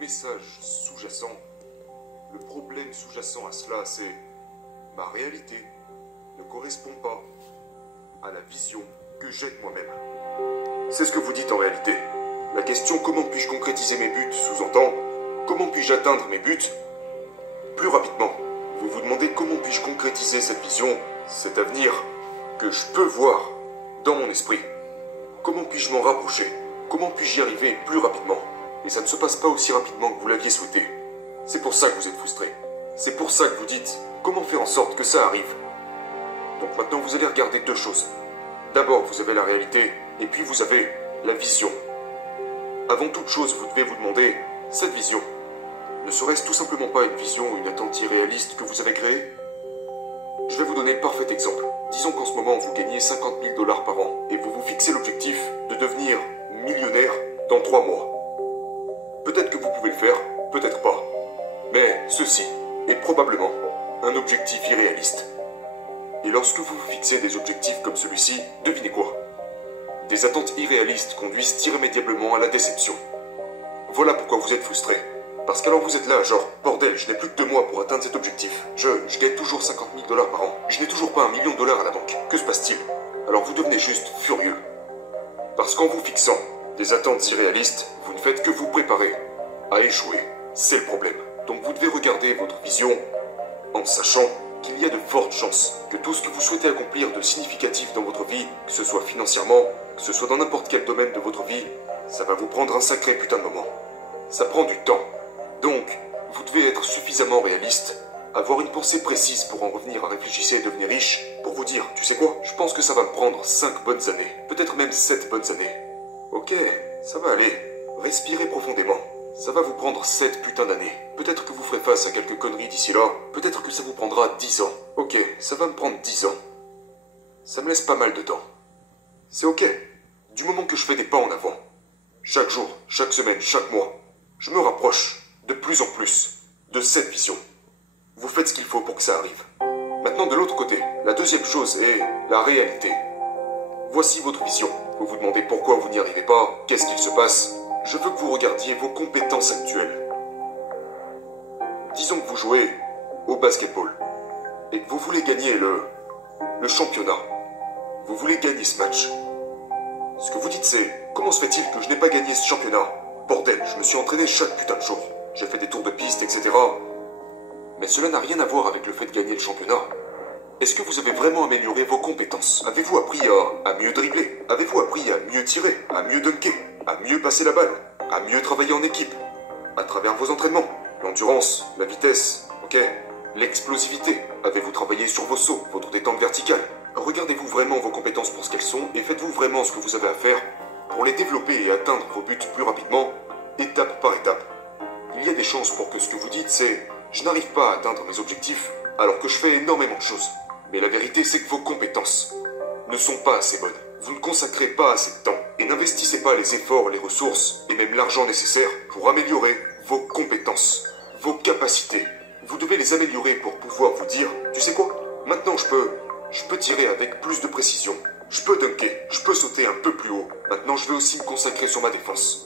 message sous-jacent, le problème sous-jacent à cela, c'est ma réalité ne correspond pas à la vision que j'ai de moi-même. C'est ce que vous dites en réalité. La question comment puis-je concrétiser mes buts sous-entend comment puis-je atteindre mes buts plus rapidement. Vous vous demandez comment puis-je concrétiser cette vision, cet avenir que je peux voir dans mon esprit. Comment puis-je m'en rapprocher? Comment puis-je y arriver plus rapidement? Et ça ne se passe pas aussi rapidement que vous l'aviez souhaité. C'est pour ça que vous êtes frustré. C'est pour ça que vous dites comment faire en sorte que ça arrive. Donc maintenant vous allez regarder deux choses. D'abord vous avez la réalité et puis vous avez la vision. Avant toute chose vous devez vous demander, cette vision, ne serait-ce tout simplement pas une vision ou une attente irréaliste que vous avez créée? Je vais vous donner le parfait exemple. Disons qu'en ce moment vous gagnez 50 000 $ par an et vous vous fixez l'objectif de devenir millionnaire dans 3 mois. Peut-être que vous pouvez le faire, peut-être pas. Mais ceci est probablement un objectif irréaliste. Et lorsque vous vous fixez des objectifs comme celui-ci, devinez quoi? Des attentes irréalistes conduisent irrémédiablement à la déception. Voilà pourquoi vous êtes frustré. Parce qu'alors vous êtes là, genre, bordel, je n'ai plus que 2 mois pour atteindre cet objectif. Je gagne toujours 50 000 $ par an. Je n'ai toujours pas $1 million à la banque. Que se passe-t-il? Alors vous devenez juste furieux. Parce qu'en vous fixant des attentes irréalistes, vous ne faites que vous préparer à échouer. C'est le problème. Donc vous devez regarder votre vision en sachant qu'il y a de fortes chances que tout ce que vous souhaitez accomplir de significatif dans votre vie, que ce soit financièrement, que ce soit dans n'importe quel domaine de votre vie, ça va vous prendre un sacré putain de moment. Ça prend du temps. Donc, vous devez être suffisamment réaliste, avoir une pensée précise pour en revenir à réfléchir et devenir riche, pour vous dire, tu sais quoi, je pense que ça va me prendre 5 bonnes années, peut-être même 7 bonnes années. Ok, ça va aller. Respirez profondément. Ça va vous prendre 7 putains d'années. Peut-être que vous ferez face à quelques conneries d'ici là. Peut-être que ça vous prendra 10 ans. Ok, ça va me prendre 10 ans. Ça me laisse pas mal de temps. C'est ok. Du moment que je fais des pas en avant. Chaque jour, chaque semaine, chaque mois. Je me rapproche de plus en plus de cette vision. Vous faites ce qu'il faut pour que ça arrive. Maintenant, de l'autre côté, la deuxième chose est la réalité. Voici votre vision. Vous vous demandez pourquoi vous n'y arrivez pas, qu'est-ce qu'il se passe. Je veux que vous regardiez vos compétences actuelles. Disons que vous jouez au basketball et que vous voulez gagner le championnat. Vous voulez gagner ce match. Ce que vous dites c'est, comment se fait-il que je n'ai pas gagné ce championnat? Bordel, je me suis entraîné chaque putain de jour. J'ai fait des tours de piste, etc. Mais cela n'a rien à voir avec le fait de gagner le championnat. Est-ce que vous avez vraiment amélioré vos compétences? Avez-vous appris à mieux dribbler? Avez-vous appris à mieux tirer? À mieux dunker? À mieux passer la balle? À mieux travailler en équipe? À travers vos entraînements? L'endurance, la vitesse, ok? L'explosivité? Avez-vous travaillé sur vos sauts, votre détente verticale? Regardez-vous vraiment vos compétences pour ce qu'elles sont et faites-vous vraiment ce que vous avez à faire pour les développer et atteindre vos buts plus rapidement, étape par étape. Il y a des chances pour que ce que vous dites c'est « je n'arrive pas à atteindre mes objectifs alors que je fais énormément de choses ». Mais la vérité c'est que vos compétences ne sont pas assez bonnes. Vous ne consacrez pas assez de temps et n'investissez pas les efforts, les ressources et même l'argent nécessaires pour améliorer vos compétences, vos capacités. Vous devez les améliorer pour pouvoir vous dire « tu sais quoi, maintenant je peux tirer avec plus de précision. Je peux dunker, je peux sauter un peu plus haut. Maintenant je vais aussi me consacrer sur ma défense. »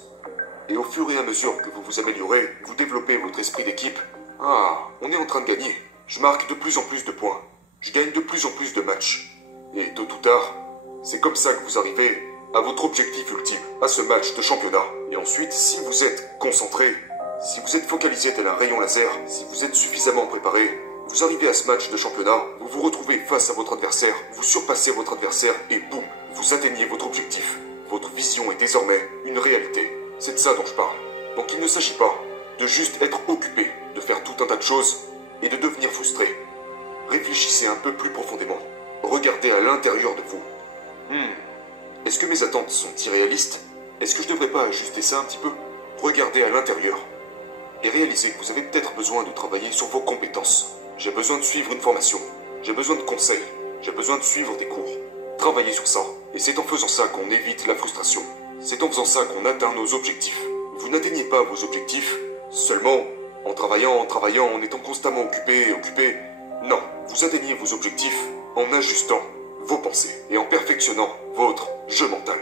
Et au fur et à mesure que vous vous améliorez, vous développez votre esprit d'équipe. Ah, on est en train de gagner. Je marque de plus en plus de points. Je gagne de plus en plus de matchs. Et tôt ou tard, c'est comme ça que vous arrivez à votre objectif ultime, à ce match de championnat. Et ensuite, si vous êtes concentré, si vous êtes focalisé tel un rayon laser, si vous êtes suffisamment préparé, vous arrivez à ce match de championnat, vous vous retrouvez face à votre adversaire, vous surpassez votre adversaire et boum, vous atteignez votre objectif. Votre vision est désormais une réalité. C'est de ça dont je parle. Donc il ne s'agit pas de juste être occupé, de faire tout un tas de choses et de devenir frustré. Réfléchissez un peu plus profondément. Regardez à l'intérieur de vous. Est-ce que mes attentes sont irréalistes? Est-ce que je devrais pas ajuster ça un petit peu? Regardez à l'intérieur. Et réalisez que vous avez peut-être besoin de travailler sur vos compétences. J'ai besoin de suivre une formation. J'ai besoin de conseils. J'ai besoin de suivre des cours. Travaillez sur ça. Et c'est en faisant ça qu'on évite la frustration. C'est en faisant ça qu'on atteint nos objectifs. Vous n'atteignez pas vos objectifs seulement en travaillant, en étant constamment occupé. Non, vous atteignez vos objectifs en ajustant vos pensées et en perfectionnant votre jeu mental.